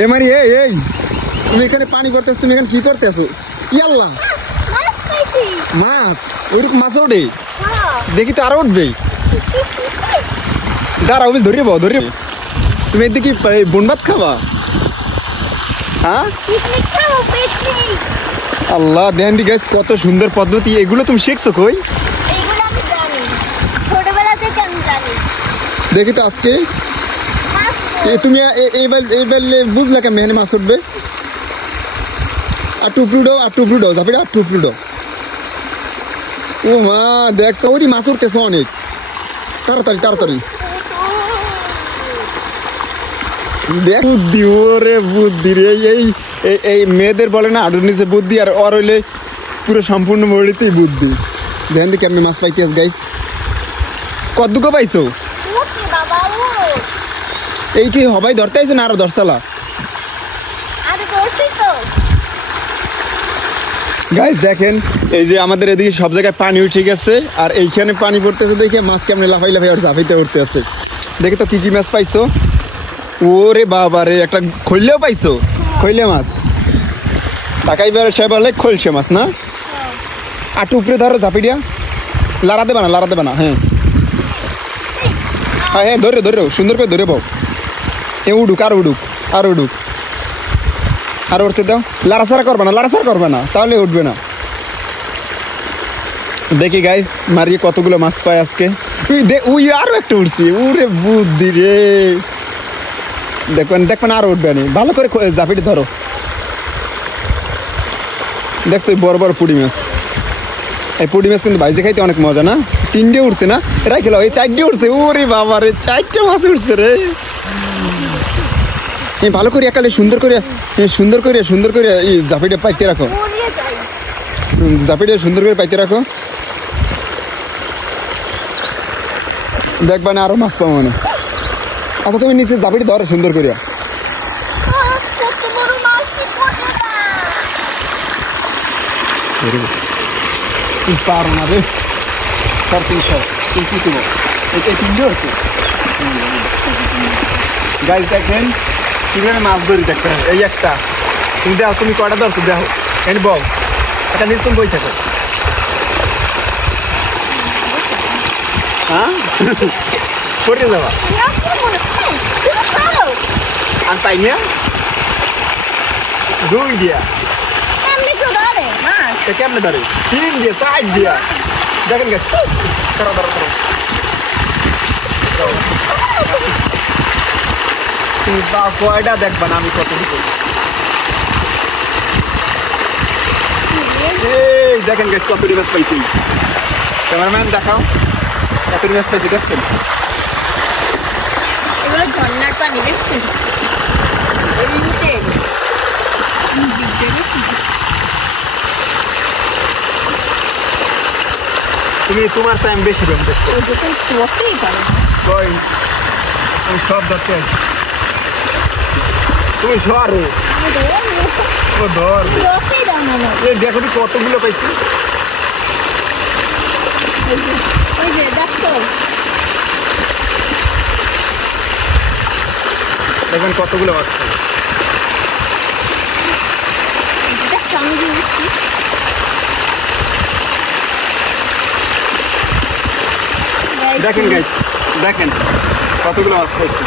এমারি এই তুমি এখানে পানি করতেছ, তুমি এখানে কি করতেছো? ইয়াল্লা মাছ, ওইরকম মাছ ওঠে দেখি তো আরো উঠবে। দাঁড়াও ধরিব ধরিব। তুমি এদিকে বোন ভাত খাবা? হ্যাঁ আল্লাহ দেন দি গাছ, কত সুন্দর পদ্ধতি। এগুলো তুমি শিখছো কই? দেখি তো আজকে তুমি এইবার বুঝলা কেমন এখানে মাছ উঠবে। আর টুপলু দাও ঝাপিটা টুপলু দাও। ও মা দেখছো ওই মাছ উঠতেছে অনেক। তাড়াতাড়ি তাড়াতাড়ি বুদ্ধি, ওরে বুদ্ধি রে। এই মেয়েদের বলে না আডুর নিচে বুদ্ধি, আর ওর হইলে পুরো সম্পূর্ণ মরিতেই বুদ্ধি। দেখেন দি কেমনি মাছ পাইতে গাইস। কদ্দুকো পাইছো? এই কি হবাই ধরতে আইছো না আরো দশতলা? গাইস দেখেন এই যে আমাদের এদিকে সব জায়গায় পানি উঠে গেছে, আর এইখানে পানি পড়তেছে দেখে মাছ কেমনি লাফাই লাফাই আর ঝাঁপাইতে উঠতে আছে। দেখি তো কি কি মাছ পাইছো। ওরে বাবা রে, একটা খৈলেও পাইছো? খৈলে মাছ টাকাইবার সে বলে খোলসে মাছ না? আর উপরে ধরো ঝাঁপিডিয়া, লাড়া দেবা না। হ্যাঁ হ্যাঁ ধরে সুন্দর করে ধরে পাও। উঠুক আর উঠতে দাও। লাড়াছাড়া করবে না তাহলে উঠবে না। দেখি গাইস মারিয়ে কতগুলো মাছ পায় আজকে। উই আরো একটা উঠছি। উরে বুদ্ধি রে, দেখবেন আরো উঠবে না। ভালো করে জাপিটা ধরো। দেখতো বড় বড় পুঁটি মাছ। এই পুঁটি মাছ কিন্তু ভাইজে খাইতে অনেক মজা না? তিনটে উঠছে না? এরাই খেলো এই চারটে উঠছে। ওরে বাবা রে, 4টে মাছ উঠছে রে। ভালো করে একালে সুন্দর করে এই জাপিটা পাইতে রাখো। জাপিটা সুন্দর করে পাইতে রাখো। দেখবা না আরো মাছ পাবো না। আচ্ছা তুমি নিচে জাপিটা ধরো সুন্দর করে। পারো না রে, গাইস দেখেন কিভাবে মাছ ধরি। দেখেন এই একটা তুমি দেখো, তুমি কয়টা ধরছো দেখো। এনে বল একটা নিচ তুমি বই থাকো। হ্যাঁ পড়ে যাবা আর তাই না দুই দিয়া কেমনে ধরে? 3 দিয়ে 4 দিয়া। দেখেন গাছ কয়টা দেখবা না আমি কত দিতে। এই দেখেন গাছ কত মাছ পাইছি। ক্যামেরাম্যান দেখাও কত মাছ পাইছি। দেখছেন এগুলো ঝর্ণার পানি। দেখছেন তুমি তোমার টাইম বেশি পাবে। তুমি সব ধরতে তুমি ধরো ধর। দেখো কতগুলো পাইছি। দেখবেন কতগুলো মাছ। দেখেন গাইস দেখেন কতগুলো মাছ পাইছি।